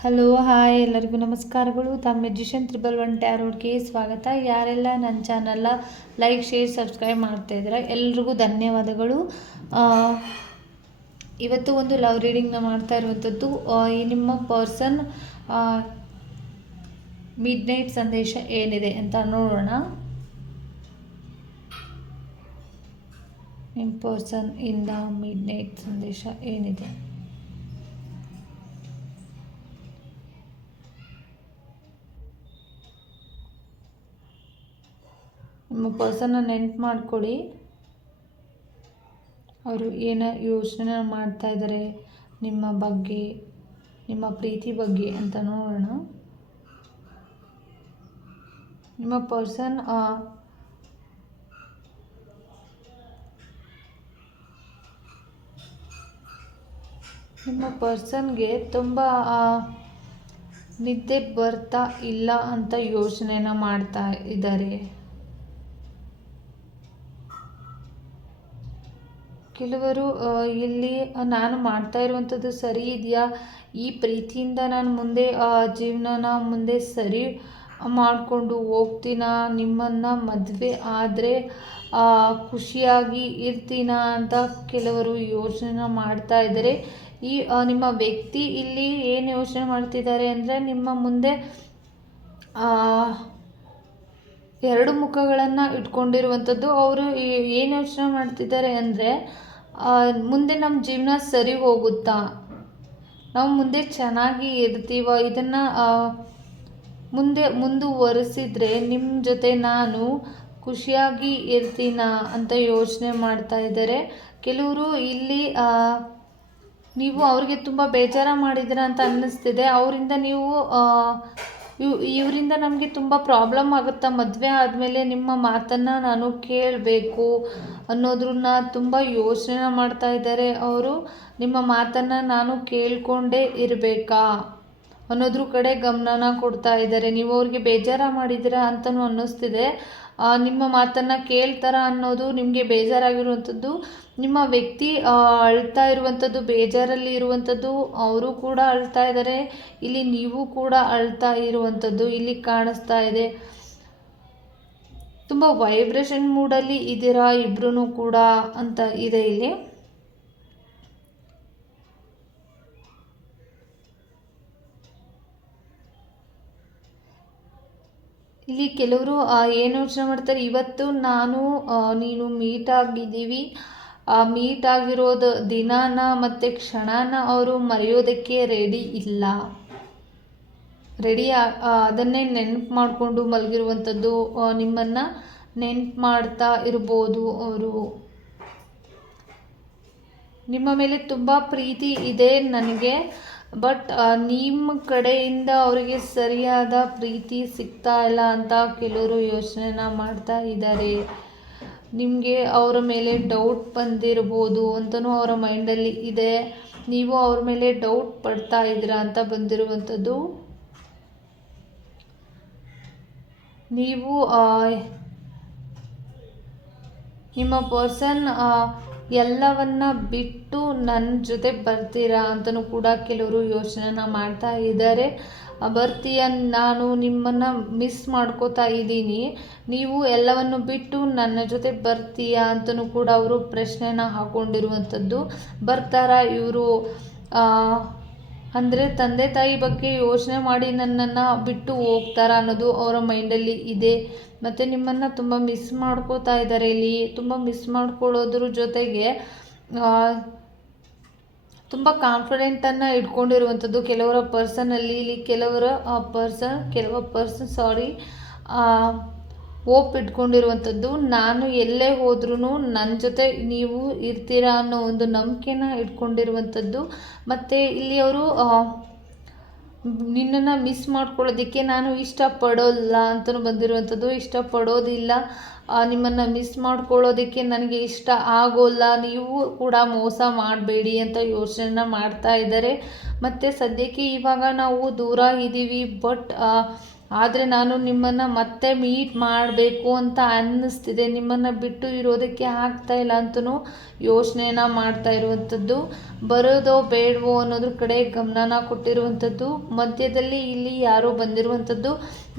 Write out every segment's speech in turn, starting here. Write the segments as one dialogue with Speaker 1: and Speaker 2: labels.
Speaker 1: Hello, hi, ಎಲ್ಲರಿಗೂ ನಮಸ್ಕಾರಗಳು. ತಮ್ಮ ಮೆಜಿಷಿಯನ್ ತ್ರಿಬಲ್ ಒನ್ ಟ್ಯಾರೋಡ್ಗೆ ಸ್ವಾಗತ. ಯಾರೆಲ್ಲ ನನ್ನ ಚಾನಲ್ನ ಲೈಕ್, ಶೇರ್, ಸಬ್ಸ್ಕ್ರೈಬ್ ಮಾಡ್ತಾ ಇದ್ದಾರೆ, ಎಲ್ರಿಗೂ ಧನ್ಯವಾದಗಳು. ಇವತ್ತು ಒಂದು ಲವ್ ರೀಡಿಂಗ್ನ ಮಾಡ್ತಾ ಇರುವಂಥದ್ದು. ಈ ನಿಮ್ಮ ಪರ್ಸನ್ ಮಿಡ್ ನೈಟ್ ಸಂದೇಶ ಏನಿದೆ ಅಂತ ನೋಡೋಣ. ನಿಮ್ಮ ಪರ್ಸನ್ ಇಂದ ಮಿಡ್ ನೈಟ್ ಸಂದೇಶ ಏನಿದೆ? ಪರ್ಸನ್ನ ನೆನ್ಪು ಮಾಡ್ಕೊಳ್ಳಿ ಅವರು ಏನ ಯೋಚನೆ ಮಾಡ್ತಾ ಇದ್ದಾರೆ ನಿಮ್ಮ ಬಗ್ಗೆ, ನಿಮ್ಮ ಪ್ರೀತಿ ಬಗ್ಗೆ ಅಂತ ನೋಡೋಣ. ನಿಮ್ಮ ಪರ್ಸನ್ ನಿಮ್ಮ ಪರ್ಸನ್ಗೆ ತುಂಬ ನಿದ್ದೆ ಬರ್ತಾ ಇಲ್ಲ ಅಂತ ಯೋಚನೆನ ಮಾಡ್ತಾ ಇದ್ದಾರೆ ಕೆಲವರು ಇಲ್ಲಿ ನಾನು ಮಾಡ್ತಾ ಇರುವಂಥದ್ದು ಸರಿ ಇದೆಯಾ? ಈ ಪ್ರೀತಿಯಿಂದ ನಾನು ಮುಂದೆ ಜೀವನನ ಮುಂದೆ ಸರಿ ಮಾಡಿಕೊಂಡು ಹೋಗ್ತೀನ? ನಿಮ್ಮನ್ನು ಮದುವೆ ಆದರೆ ಖುಷಿಯಾಗಿ ಇರ್ತೀನ ಅಂತ ಕೆಲವರು ಯೋಚನೆ ಮಾಡ್ತಾ ಇದ್ದಾರೆ. ಈ ನಿಮ್ಮ ವ್ಯಕ್ತಿ ಇಲ್ಲಿ ಏನು ಯೋಚನೆ ಮಾಡ್ತಿದ್ದಾರೆ ಅಂದರೆ, ನಿಮ್ಮ ಮುಂದೆ ಎರಡು ಮುಖಗಳನ್ನು ಇಟ್ಕೊಂಡಿರುವಂಥದ್ದು. ಅವರು ಏನು ಯೋಚನೆ ಮಾಡ್ತಿದ್ದಾರೆ ಅಂದರೆ ಮುಂದೆ ನಮ್ಮ ಜೀವನ ಸರಿ ಹೋಗುತ್ತಾ? ನಾವು ಮುಂದೆ ಚೆನ್ನಾಗಿ ಇರ್ತೀವ? ಇದನ್ನು ಮುಂದೆ, ಮುಂದುವರಿಸಿದ್ರೆ ನಿಮ್ಮ ಜೊತೆ ನಾನು ಖುಷಿಯಾಗಿ ಇರ್ತೀನ ಅಂತ ಯೋಚನೆ ಮಾಡ್ತಾ ಇದ್ದಾರೆ. ಕೆಲವರು ಇಲ್ಲಿ ನೀವು ಅವ್ರಿಗೆ ತುಂಬ ಬೇಜಾರ ಮಾಡಿದ್ರ ಅಂತ ಅನ್ನಿಸ್ತಿದೆ. ಅವರಿಂದ ನೀವು ಇವ್, ಇವರಿಂದ ನಮಗೆ ತುಂಬ ಪ್ರಾಬ್ಲಮ್ ಆಗುತ್ತಾ? ಮದುವೆ ಆದಮೇಲೆ ನಿಮ್ಮ ಮಾತನ್ನು ನಾನು ಕೇಳಬೇಕು ಅನ್ನೋದ್ರನ್ನ ತುಂಬ ಯೋಚನೆ ಮಾಡ್ತಾ ಇದ್ದಾರೆ. ಅವರು ನಿಮ್ಮ ಮಾತನ್ನು ನಾನು ಕೇಳಿಕೊಂಡೇ ಇರಬೇಕಾ? ಅನ್ನೋದ್ರ ಕಡೆ ಗಮನನ ಕೊಡ್ತಾ ಇದ್ದಾರೆ. ನೀವು ಅವ್ರಿಗೆ ಬೇಜಾರ ಮಾಡಿದ್ದೀರಾ ಅಂತಲೂ ಅನ್ನಿಸ್ತಿದೆ. ನಿಮ್ಮ ಮಾತನ್ನು ಕೇಳ್ತಾರ ಅನ್ನೋದು ನಿಮಗೆ ಬೇಜಾರಾಗಿರುವಂಥದ್ದು. ನಿಮ್ಮ ವ್ಯಕ್ತಿ ಅಳ್ತಾ ಇರುವಂಥದ್ದು, ಬೇಜಾರಲ್ಲಿ ಇರುವಂಥದ್ದು, ಅವರು ಕೂಡ ಅಳ್ತಾ ಇದ್ದಾರೆ. ಇಲ್ಲಿ ನೀವು ಕೂಡ ಅಳ್ತಾ ಇರುವಂಥದ್ದು ಇಲ್ಲಿ ಕಾಣಿಸ್ತಾ ಇದೆ. ತುಂಬ ವೈಬ್ರೇಷನ್ ಮೂಡಲ್ಲಿ ಇದ್ದೀರಾ ಇಬ್ರು ಕೂಡ ಅಂತ ಇದೆ ಇಲ್ಲಿ. ಇಲ್ಲಿ ಕೆಲವರು ಏನು ಯೋಚನೆ ಮಾಡ್ತಾರೆ, ಇವತ್ತು ನಾನು ನೀನು ಮೀಟ್ ಆಗಿದ್ದೀವಿ ಆ ಮೀಟ್ ಆಗಿರೋದು ದಿನಾನ ಮತ್ತು ಕ್ಷಣನ ಅವರು ಮರೆಯೋದಕ್ಕೆ ರೆಡಿ ಇಲ್ಲ. ರೆಡಿ ಅದನ್ನೇ ನೆನಪು ಮಾಡಿಕೊಂಡು ಮಲಗಿರುವಂಥದ್ದು ನಿಮ್ಮನ್ನು ನೆನಪು ಮಾಡ್ತಾ ಇರ್ಬೋದು ಅವರು. ನಿಮ್ಮ ಮೇಲೆ ತುಂಬ ಪ್ರೀತಿ ಇದೆ ನನಗೆ. ಬಟ್ ನಿಮ್ಮ ಕಡೆಯಿಂದ ಅವರಿಗೆ ಸರಿಯಾದ ಪ್ರೀತಿ ಸಿಗ್ತಾ ಇಲ್ಲ ಅಂತ ಕೆಲವರು ಯೋಚನೆನ ಮಾಡ್ತಾ ಇದ್ದಾರೆ ನಿಮಗೆ ಅವರ ಮೇಲೆ ಡೌಟ್ ಬಂದಿರ್ಬೋದು ಅಂತಲೂ ಅವರ ಮೈಂಡಲ್ಲಿ ಇದೆ. ನೀವು ಅವ್ರ ಮೇಲೆ ಡೌಟ್ ಪಡ್ತಾ ಇದ್ದೀರಾ ಅಂತ ಬಂದಿರುವಂಥದ್ದು. ನೀವು ನಿಮ್ಮ ಪರ್ಸನ್ ಎಲ್ಲವನ್ನ ಬಿಟ್ಟು ನನ್ನ ಜೊತೆ ಬರ್ತೀರಾ ಅಂತಲೂ ಕೂಡ ಕೆಲವರು ಯೋಚನೆನ ಮಾಡ್ತಾ ಇದ್ದಾರೆ ಬರ್ತೀಯ, ನಾನು ನಿಮ್ಮನ್ನು ಮಿಸ್ ಮಾಡ್ಕೋತಾ ಇದ್ದೀನಿ. ನೀವು ಎಲ್ಲವನ್ನು ಬಿಟ್ಟು ನನ್ನ ಜೊತೆ ಬರ್ತೀಯಾ ಅಂತಲೂ ಕೂಡ ಅವರು ಪ್ರಶ್ನೆನ ಹಾಕೊಂಡಿರುವಂಥದ್ದು. ಬರ್ತಾರಾ ಇವರು? ಅಂದರೆ ತಂದೆ ತಾಯಿ ಬಗ್ಗೆ ಯೋಚನೆ ಮಾಡಿ ನನ್ನನ್ನು ಬಿಟ್ಟು ಹೋಗ್ತಾರ ಅನ್ನೋದು ಅವರ ಮೈಂಡಲ್ಲಿ ಇದೆ. ಮತ್ತು ನಿಮ್ಮನ್ನು ತುಂಬ ಮಿಸ್ ಮಾಡ್ಕೋತಾ ಇದ್ದಾರೆ ಇಲ್ಲಿ. ತುಂಬ ಮಿಸ್ ಮಾಡ್ಕೊಳ್ಳೋದ್ರ ಜೊತೆಗೆ ತುಂಬ ಕಾನ್ಫಿಡೆಂಟನ್ನು ಇಟ್ಕೊಂಡಿರುವಂಥದ್ದು ಕೆಲವರ ಪರ್ಸನಲ್ಲಿ ಇಲ್ಲಿ ಕೆಲವರ ಪರ್ಸನ್ ಕೆಲವ ಪರ್ಸನ್ ಸಾರಿ ಓಪ್ ಇಟ್ಕೊಂಡಿರುವಂಥದ್ದು ನಾನು ಎಲ್ಲೇ ಹೋದ್ರೂ ನನ್ನ ಜೊತೆ ನೀವು ಇರ್ತೀರಾ ಅನ್ನೋ ಒಂದು ನಂಬಿಕೆನ ಇಟ್ಕೊಂಡಿರುವಂಥದ್ದು ಮತ್ತು ಇಲ್ಲಿ ಅವರು ನಿನ್ನನ್ನು ಮಿಸ್ ಮಾಡ್ಕೊಳ್ಳೋದಕ್ಕೆ ನಾನು ಇಷ್ಟಪಡೋಲ್ಲ ಅಂತಲೂ ಬಂದಿರುವಂಥದ್ದು. ಇಷ್ಟಪಡೋದಿಲ್ಲ. ನಿಮ್ಮನ್ನು ಮಿಸ್ ಮಾಡ್ಕೊಳ್ಳೋದಕ್ಕೆ ನನಗೆ ಇಷ್ಟ ಆಗೋಲ್ಲ. ನೀವು ಕೂಡ ಮೋಸ ಮಾಡಬೇಡಿ ಅಂತ ಯೋಚನೆನ ಮಾಡ್ತಾ ಇದ್ದಾರೆ. ಮತ್ತು ಸದ್ಯಕ್ಕೆ ಇವಾಗ ನಾವು ದೂರ ಇದ್ದೀವಿ. ಬಟ್ ಆದರೆ ನಾನು ನಿಮ್ಮನ್ನು ಮತ್ತೆ ಮೀಟ್ ಮಾಡಬೇಕು ಅಂತ ಅನ್ನಿಸ್ತಿದೆ. ನಿಮ್ಮನ್ನು ಬಿಟ್ಟು ಇರೋದಕ್ಕೆ ಆಗ್ತಾ ಇಲ್ಲ ಅಂತಲೂ ಯೋಚನೆನ ಮಾಡ್ತಾ ಇರುವಂಥದ್ದು. ಬರೋದೋ ಬೇಡವೋ ಅನ್ನೋದ್ರ ಕಡೆ ಗಮನನ ಕೊಟ್ಟಿರುವಂಥದ್ದು. ಮಧ್ಯದಲ್ಲಿ ಇಲ್ಲಿ ಯಾರೋ ಬಂದಿರುವಂಥದ್ದು.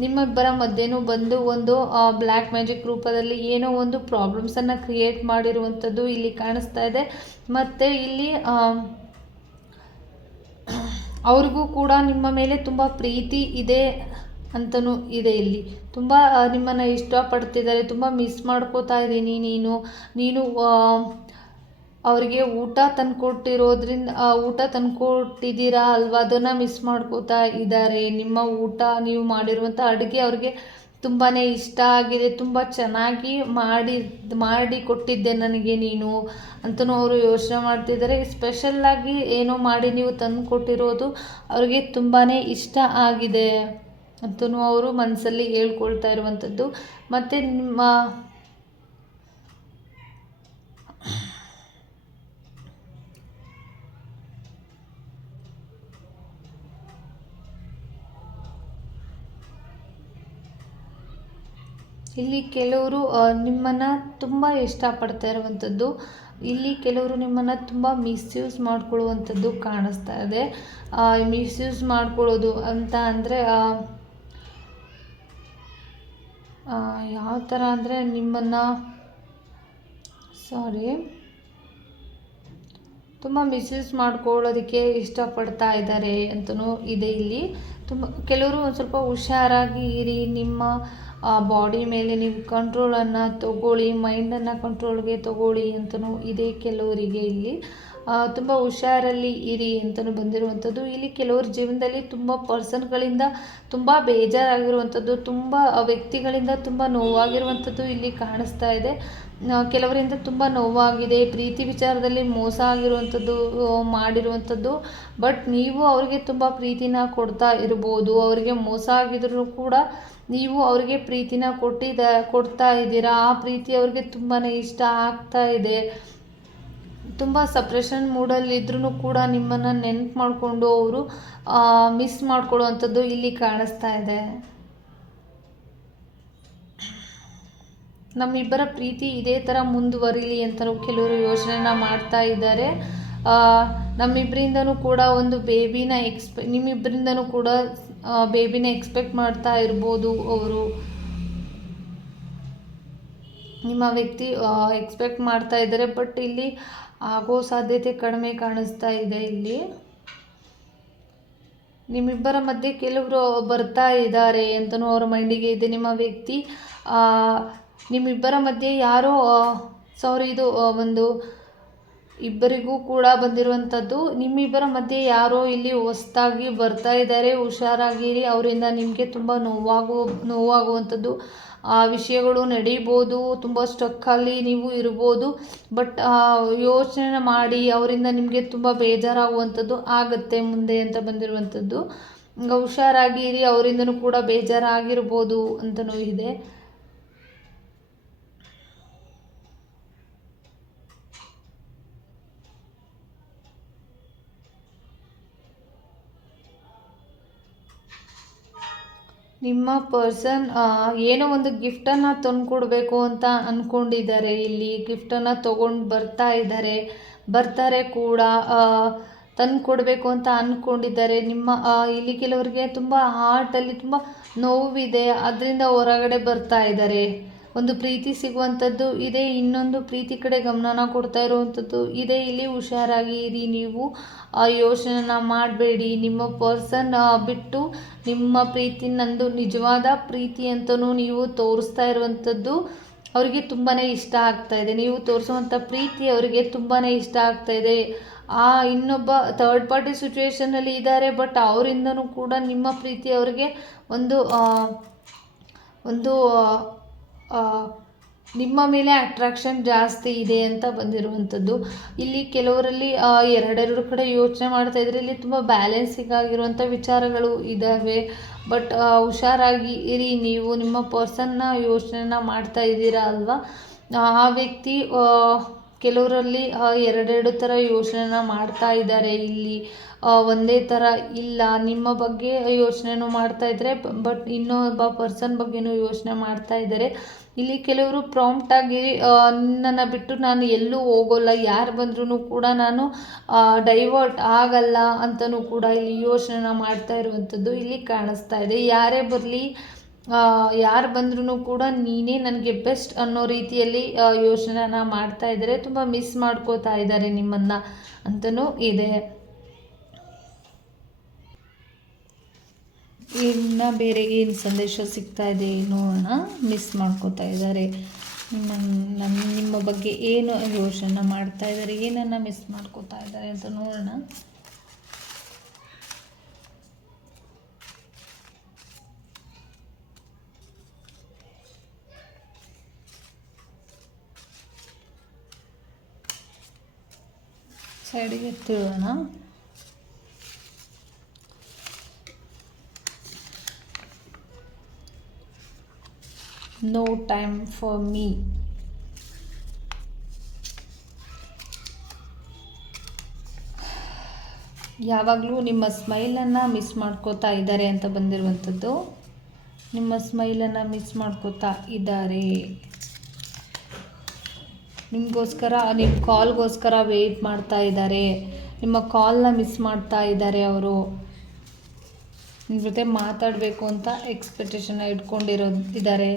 Speaker 1: ನಿಮ್ಮಿಬ್ಬರ ಮಧ್ಯೆನೂ ಬಂದು ಒಂದು ಬ್ಲ್ಯಾಕ್ ಮ್ಯಾಜಿಕ್ ರೂಪದಲ್ಲಿ ಏನೋ ಒಂದು ಪ್ರಾಬ್ಲಮ್ಸನ್ನು ಕ್ರಿಯೇಟ್ ಮಾಡಿರುವಂಥದ್ದು ಇಲ್ಲಿ ಕಾಣಿಸ್ತಾ ಇದೆ. ಮತ್ತು ಇಲ್ಲಿ ಅವ್ರಿಗೂ ಕೂಡ ನಿಮ್ಮ ಮೇಲೆ ತುಂಬ ಪ್ರೀತಿ ಇದೆ. ಅಂತಲೂ ಇದೆ ಇಲ್ಲಿ. ತುಂಬ ನಿಮ್ಮನ್ನು ಇಷ್ಟಪಡ್ತಿದ್ದಾರೆ, ತುಂಬ ಮಿಸ್ ಮಾಡ್ಕೋತಾ ಇದ್ದೀನಿ ನೀನು. ನೀನು ಅವರಿಗೆ ಊಟ ತಂದುಕೊಟ್ಟಿರೋದ್ರಿಂದ ಊಟ ತಂದುಕೊಟ್ಟಿದ್ದೀರಾ ಅಲ್ವಾ? ಅದನ್ನು ಮಿಸ್ ಮಾಡ್ಕೋತಾ ಇದ್ದಾರೆ. ನಿಮ್ಮ ಊಟ ನೀವು ಮಾಡಿರುವಂಥ ಅಡುಗೆ ಅವ್ರಿಗೆ ತುಂಬಾ ಇಷ್ಟ ಆಗಿದೆ. ತುಂಬ ಚೆನ್ನಾಗಿ ಮಾಡಿ ಮಾಡಿ ಕೊಟ್ಟಿದ್ದೆ ನನಗೆ ನೀನು ಅಂತಲೂ ಅವರು ಯೋಚನೆ ಮಾಡ್ತಿದ್ದಾರೆ. ಸ್ಪೆಷಲ್ಲಾಗಿ ಏನೋ ಮಾಡಿ ನೀವು ತಂದು ಕೊಟ್ಟಿರೋದು ಅವ್ರಿಗೆ ತುಂಬಾ ಇಷ್ಟ ಆಗಿದೆ. ಅಂತಲೂ ಅವರು ಮನಸ್ಸಲ್ಲಿ ಹೇಳ್ಕೊಳ್ತಾ ಇರುವಂಥದ್ದು. ಮತ್ತು ನಿಮ್ಮ ಇಲ್ಲಿ ಕೆಲವರು ನಿಮ್ಮನ್ನು ತುಂಬ ಇಷ್ಟಪಡ್ತಾ ಇರುವಂಥದ್ದು. ಇಲ್ಲಿ ಕೆಲವರು ನಿಮ್ಮನ್ನು ತುಂಬ ಮಿಸ್ಯೂಸ್ ಮಾಡ್ಕೊಳ್ಳುವಂಥದ್ದು ಕಾಣಿಸ್ತಾ ಇದೆ. ಮಿಸ್ಯೂಸ್ ಮಾಡ್ಕೊಳ್ಳೋದು ಅಂತ ಅಂದರೆ ಯಾವ ಥರ ಅಂದರೆ ನಿಮ್ಮನ್ನು ಸಾರಿ ತುಂಬ ಮಿಸ್ಯೂಸ್ ಮಾಡ್ಕೊಳ್ಳೋದಕ್ಕೆ ಇಷ್ಟಪಡ್ತಾ ಇದ್ದಾರೆ ಅಂತಲೂ ಇದೆ ಇಲ್ಲಿ. ತುಂಬ, ಕೆಲವರು ಒಂದು ಸ್ವಲ್ಪ ಹುಷಾರಾಗಿ ಇರಿ, ನಿಮ್ಮ ಬಾಡಿ ಮೇಲೆ ನೀವು ಕಂಟ್ರೋಲನ್ನು ತಗೊಳ್ಳಿ ಮೈಂಡನ್ನು ಕಂಟ್ರೋಲ್ಗೆ ತಗೊಳ್ಳಿ ಅಂತಲೂ ಇದೆ ಕೆಲವರಿಗೆ ಇಲ್ಲಿ. ತುಂಬ ಹುಷಾರಲ್ಲಿ ಇರಿ ಅಂತಲೂ ಬಂದಿರುವಂಥದ್ದು. ಇಲ್ಲಿ ಕೆಲವ್ರ ಜೀವನದಲ್ಲಿ ತುಂಬ ಪರ್ಸನ್ಗಳಿಂದ ತುಂಬ ಬೇಜಾರಾಗಿರುವಂಥದ್ದು, ತುಂಬ ವ್ಯಕ್ತಿಗಳಿಂದ ತುಂಬ ನೋವಾಗಿರುವಂಥದ್ದು ಇಲ್ಲಿ ಕಾಣಿಸ್ತಾ ಇದೆ. ಕೆಲವರಿಂದ ತುಂಬ ನೋವಾಗಿದೆ, ಪ್ರೀತಿ ವಿಚಾರದಲ್ಲಿ ಮೋಸ ಆಗಿರುವಂಥದ್ದು ಮಾಡಿರುವಂಥದ್ದು. ಬಟ್ ನೀವು ಅವರಿಗೆ ತುಂಬ ಪ್ರೀತಿನ ಕೊಡ್ತಾ ಇರ್ಬೋದು. ಅವರಿಗೆ ಮೋಸ ಆಗಿದ್ರು ಕೂಡ ನೀವು ಅವರಿಗೆ ಪ್ರೀತಿನ ಕೊಟ್ಟಿದ್ದ ಕೊಡ್ತಾ ಇದ್ದೀರಾ. ಆ ಪ್ರೀತಿ ಅವ್ರಿಗೆ ತುಂಬಾ ಇಷ್ಟ ಆಗ್ತಾ ಇದೆ. ತುಂಬ ಸಪ್ರೆಷನ್ ಮೂಡಲ್ಲಿದ್ರೂ ಕೂಡ ನಿಮ್ಮನ್ನು ನೆನ್ಪು ಮಾಡಿಕೊಂಡು ಅವರು ಮಿಸ್ ಮಾಡ್ಕೊಳ್ಳುವಂಥದ್ದು ಇಲ್ಲಿ ಕಾಣಿಸ್ತಾ ಇದೆ. ನಮ್ಮಿಬ್ಬರ ಪ್ರೀತಿ ಇದೇ ಥರ ಮುಂದುವರಿಲಿ ಅಂತಲೂ ಕೆಲವರು ಯೋಚನೆನ ಮಾಡ್ತಾ ಇದ್ದಾರೆ. ನಮ್ಮಿಬ್ಬರಿಂದನೂ ಕೂಡ ಒಂದು ಬೇಬಿನ ಎಕ್ಸ್ಪೆ ನಿಮ್ಮಿಬ್ಬರಿಂದನೂ ಕೂಡ ಬೇಬಿನ ಎಕ್ಸ್ಪೆಕ್ಟ್ ಮಾಡ್ತಾ ಇರ್ಬೋದು ಅವರು. ನಿಮ್ಮ ವ್ಯಕ್ತಿ ಎಕ್ಸ್ಪೆಕ್ಟ್ ಮಾಡ್ತಾ ಇದ್ದಾರೆ ಬಟ್ ಇಲ್ಲಿ ಆಗೋ ಸಾಧ್ಯತೆ ಕಡಿಮೆ ಕಾಣಿಸ್ತಾ ಇದೆ ಇಲ್ಲಿ. ನಿಮ್ಮಿಬ್ಬರ ಮಧ್ಯೆ ಕೆಲವರು ಬರ್ತಾ ಇದ್ದಾರೆ ಅಂತಲೂ ಅವರ ಮೈಂಡಿಗೆ ಇದೆ. ನಿಮ್ಮ ವ್ಯಕ್ತಿ ನಿಮ್ಮಿಬ್ಬರ ಮಧ್ಯೆ ಯಾರೋ ಸಾರಿ ಇದು ಒಂದು ಇಬ್ಬರಿಗೂ ಕೂಡ ಬಂದಿರುವಂಥದ್ದು ನಿಮ್ಮಿಬ್ಬರ ಮಧ್ಯೆ ಯಾರೋ ಇಲ್ಲಿ ಹೊಸ್ದಾಗಿ ಬರ್ತಾ ಇದ್ದಾರೆ, ಹುಷಾರಾಗಿರಿ. ಅವರಿಂದ ನಿಮಗೆ ತುಂಬ ನೋವಾಗುವ ನೋವಾಗುವಂಥದ್ದು ವಿಷಯಗಳು ನಡೀಬೋದು, ತುಂಬ ಸ್ಟಕ್ಕಲ್ಲಿ ನೀವು ಇರ್ಬೋದು. ಬಟ್ ಯೋಚನೆ ಮಾಡಿ ಅವರಿಂದ ನಿಮಗೆ ತುಂಬ ಬೇಜಾರಾಗುವಂಥದ್ದು ಆಗುತ್ತೆ ಮುಂದೆ ಅಂತ ಬಂದಿರುವಂಥದ್ದು. ಹುಷಾರಾಗಿರಿ, ಅವರಿಂದನೂ ಕೂಡ ಬೇಜಾರಾಗಿರ್ಬೋದು ಅಂತಲೂ ಇದೆ ನಿಮ್ಮ ಪರ್ಸನ್ ಏನೋ ಒಂದು ಗಿಫ್ಟನ್ನು ತಂದುಕೊಡ್ಬೇಕು ಅಂತ ಅಂದ್ಕೊಂಡಿದ್ದಾರೆ ಇಲ್ಲಿ. ಗಿಫ್ಟನ್ನು ತೊಗೊಂಡು ಬರ್ತಾ ಇದ್ದಾರೆ. ಬರ್ತಾರೆ ಕೂಡ ತಂದು ಕೊಡಬೇಕು ಅಂತ ಅಂದ್ಕೊಂಡಿದ್ದಾರೆ ನಿಮ್ಮ ಇಲ್ಲಿ ಕೆಲವರಿಗೆ ತುಂಬ ಹಾರ್ಟಲ್ಲಿ ತುಂಬ ನೋವಿದೆ. ಅದರಿಂದ ಹೊರಗಡೆ ಬರ್ತಾ ಇದ್ದಾರೆ. ಒಂದು ಪ್ರೀತಿ ಸಿಗುವಂಥದ್ದು, ಇದೆ ಇನ್ನೊಂದು ಪ್ರೀತಿ ಕಡೆ ಗಮನನ ಕೊಡ್ತಾ ಇರುವಂಥದ್ದು. ಇದೆ ಇಲ್ಲಿ ಹುಷಾರಾಗಿ ಇರಿ ನೀವು. ಯೋಚನೆನ ಮಾಡಬೇಡಿ. ನಿಮ್ಮ ಪರ್ಸನ್ ಬಿಟ್ಟು ನಿಮ್ಮ ಪ್ರೀತಿ ನಂದು ನಿಜವಾದ ಪ್ರೀತಿ ಅಂತಲೂ ನೀವು ತೋರಿಸ್ತಾ ಇರುವಂಥದ್ದು ಅವರಿಗೆ ತುಂಬಾ ಇಷ್ಟ ಆಗ್ತಾ ಇದೆ. ನೀವು ತೋರಿಸುವಂಥ ಪ್ರೀತಿ ಅವರಿಗೆ ತುಂಬಾ ಇಷ್ಟ ಆಗ್ತಾ ಇದೆ. ಆ, ಇನ್ನೊಬ್ಬ ಥರ್ಡ್ ಪಾರ್ಟಿ ಸಿಚುವೇಶನಲ್ಲಿ ಇದ್ದಾರೆ ಬಟ್ ಅವರಿಂದನೂ ಕೂಡ ನಿಮ್ಮ ಪ್ರೀತಿ ಅವರಿಗೆ ಒಂದು ಒಂದು ನಿಮ್ಮ ಮೇಲೆ ಅಟ್ರಾಕ್ಷನ್ ಜಾಸ್ತಿ ಇದೆ ಅಂತ ಬಂದಿರುವಂಥದ್ದು. ಇಲ್ಲಿ ಕೆಲವರಲ್ಲಿ ಎರಡೆರಡು ಕಡೆ ಯೋಚನೆ ಮಾಡ್ತಾ ಇದ್ರೆ ಇಲ್ಲಿ ತುಂಬ ಬ್ಯಾಲೆನ್ಸಿಂಗ್ ಆಗಿರುವಂಥ ವಿಚಾರಗಳು ಇದ್ದಾವೆ ಬಟ್ ಹುಷಾರಾಗಿ ಇರಿ, ನೀವು ನಿಮ್ಮ ಪರ್ಸನ್ನ ಯೋಚನೆನ ಮಾಡ್ತಾ ಇದ್ದೀರಾ ಅಲ್ವಾ? ಆ ವ್ಯಕ್ತಿ ಕೆಲವರಲ್ಲಿ ಎರಡೆರಡು ಥರ ಯೋಚನೆನ ಮಾಡ್ತಾ ಇದ್ದಾರೆ. ಇಲ್ಲಿ ಒಂದೇ ಥರ ಇಲ್ಲ. ನಿಮ್ಮ ಬಗ್ಗೆ ಯೋಚನೆನೂ ಮಾಡ್ತಾ ಇದ್ದಾರೆ, ಬಟ್ ಇನ್ನೊಬ್ಬ ಪರ್ಸನ್ ಬಗ್ಗೆನೂ ಯೋಚನೆ ಮಾಡ್ತಾ ಇದ್ದಾರೆ. ಇಲ್ಲಿ ಕೆಲವರು ಪ್ರಾಂಪ್ಟಾಗಿ ನಿನ್ನನ್ನು ಬಿಟ್ಟು ನಾನು ಎಲ್ಲೂ ಹೋಗೋಲ್ಲ. ಯಾರು ಬಂದ್ರೂ ಕೂಡ ನಾನು ಡೈವರ್ಟ್ ಆಗಲ್ಲ ಅಂತಲೂ ಕೂಡ ಇಲ್ಲಿ ಯೋಚನೆನ ಮಾಡ್ತಾ ಇರುವಂಥದ್ದು ಇಲ್ಲಿ ಕಾಣಿಸ್ತಾ ಇದೆ. ಯಾರೇ ಬರಲಿ ಯಾರು ಬಂದ್ರೂ ಕೂಡ ನೀನೇ ನನಗೆ ಬೆಸ್ಟ್ ಅನ್ನೋ ರೀತಿಯಲ್ಲಿ ಯೋಚನೆನ ಮಾಡ್ತಾ ಇದ್ದಾರೆ. ತುಂಬ ಮಿಸ್ ಮಾಡ್ಕೋತಾ ಇದ್ದಾರೆ ನಿಮ್ಮನ್ನು ಅಂತಲೂ ಇದೆ. ಇನ್ನು ಬೇರೆ ಏನು ಸಂದೇಶ ಸಿಗ್ತಾ ಇದೆ ನೋಡೋಣ ಮಿಸ್ ಮಾಡ್ಕೋತಾ ಇದ್ದಾರೆ. ನಿಮ್ಮ ನಮ್ಮ ನಿಮ್ಮ ಬಗ್ಗೆ ಏನು ಯೋಚನೆ ಮಾಡ್ತಾ ಇದ್ದಾರೆ? ಏನನ್ನು ಮಿಸ್ ಮಾಡ್ಕೋತಾ ಇದ್ದಾರೆ ಅಂತ ನೋಡೋಣ. ಸೈಡಿಗೆ ಎತ್ತಿಡೋಣ. ನೋ ಟೈಮ್ ಫಾರ್ ಮೀ ಯಾವಾಗಲೂ ನಿಮ್ಮ ಸ್ಮೈಲನ್ನು ಮಿಸ್ ಮಾಡ್ಕೋತಾ ಇದ್ದಾರೆ ಅಂತ ಬಂದಿರುವಂಥದ್ದು. ನಿಮ್ಮ ಸ್ಮೈಲನ್ನು ಮಿಸ್ ಮಾಡ್ಕೋತಾ ಇದ್ದಾರೆ. ನಿಮಗೋಸ್ಕರ ನಿಮ್ಮ ಕಾಲ್ಗೋಸ್ಕರ ವೆಯ್ಟ್ ಮಾಡ್ತಾ ಇದ್ದಾರೆ ನಿಮ್ಮ ಕಾಲ್ನ ಮಿಸ್ ಮಾಡ್ತಾ ಇದ್ದಾರೆ ಅವರು. ನಿಮ್ಮ ಜೊತೆ ಮಾತಾಡಬೇಕು ಅಂತ ಎಕ್ಸ್ಪೆಕ್ಟೇಷನ್ನ ಇಟ್ಕೊಂಡಿರೋ ಇದ್ದಾರೆ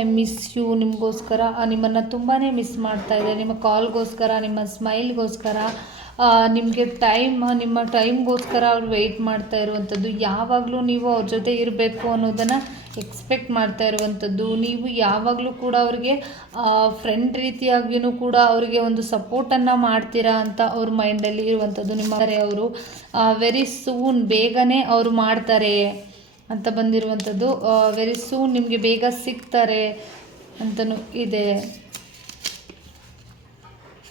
Speaker 1: ಐ ಮಿಸ್ ಯು ನಿಮಗೋಸ್ಕರ. ನಿಮ್ಮನ್ನು ತುಂಬಾ ಮಿಸ್ ಮಾಡ್ತಾ ಇದ್ದಾರೆ ನಿಮ್ಮ ಕಾಲ್ಗೋಸ್ಕರ ನಿಮ್ಮ ಸ್ಮೈಲ್ಗೋಸ್ಕರ ನಿಮಗೆ ಟೈಮ್ ನಿಮ್ಮ ಟೈಮ್ಗೋಸ್ಕರ ಅವ್ರು ವೆಯ್ಟ್ ಮಾಡ್ತಾ ಇರುವಂಥದ್ದು. ಯಾವಾಗಲೂ ನೀವು ಅವ್ರ ಜೊತೆ ಇರಬೇಕು ಅನ್ನೋದನ್ನು ಎಕ್ಸ್ಪೆಕ್ಟ್ ಮಾಡ್ತಾ ಇರುವಂಥದ್ದು. ನೀವು ಯಾವಾಗಲೂ ಕೂಡ ಅವ್ರಿಗೆ ಫ್ರೆಂಡ್ ರೀತಿಯಾಗಿಯೂ ಕೂಡ ಅವರಿಗೆ ಒಂದು ಸಪೋರ್ಟನ್ನು ಮಾಡ್ತೀರಾ ಅಂತ ಅವ್ರ ಮೈಂಡಲ್ಲಿ ಇರುವಂಥದ್ದು. ನಿಮ್ಮ ಅವರು ವೆರಿ ಸೂನ್ ಬೇಗನೆ ಅವರು ಮಾಡ್ತಾರೆ ಅಂತ ಬಂದಿರುವಂಥದ್ದು. ವೆರಿ ಸೂನ್ ನಿಮಗೆ ಬೇಗ ಸಿಗ್ತಾರೆ ಅಂತಲೂ ಇದೆ.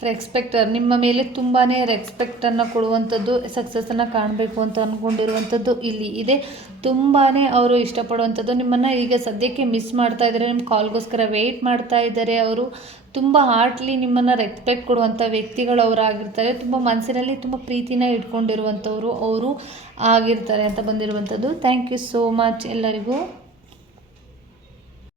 Speaker 1: ರೆಕ್ಸ್ಪೆಕ್ಟರ್ ನಿಮ್ಮ ಮೇಲೆ ತುಂಬಾ ರೆಕ್ಸ್ಪೆಕ್ಟನ್ನು ಕೊಡುವಂಥದ್ದು ಸಕ್ಸಸ್ಸನ್ನು ಕಾಣಬೇಕು ಅಂತ ಅಂದ್ಕೊಂಡಿರುವಂಥದ್ದು ಇಲ್ಲಿ ಇದೆ. ತುಂಬಾ ಅವರು ಇಷ್ಟಪಡುವಂಥದ್ದು. ನಿಮ್ಮನ್ನು ಈಗ ಸದ್ಯಕ್ಕೆ ಮಿಸ್ ಮಾಡ್ತಾ ಇದ್ದಾರೆ. ನಿಮ್ಮ ಕಾಲ್ಗೋಸ್ಕರ ವೆಯ್ಟ್ ಮಾಡ್ತಾ ಇದ್ದಾರೆ ಅವರು. ತುಂಬ ಹಾರ್ಟ್ಲಿ ನಿಮ್ಮನ್ನು ರೆಸ್ಪೆಕ್ಟ್ ಕೊಡುವಂಥ ವ್ಯಕ್ತಿಗಳು ಅವರಾಗಿರ್ತಾರೆ ತುಂಬ ಮನಸ್ಸಿನಲ್ಲಿ ತುಂಬ ಪ್ರೀತಿನ ಇಟ್ಕೊಂಡಿರುವಂಥವರು ಅವರು ಆಗಿರ್ತಾರೆ ಅಂತ ಬಂದಿರುವಂಥದ್ದು. ಥ್ಯಾಂಕ್ ಯು ಸೋ ಮಚ್ ಎಲ್ಲರಿಗೂ.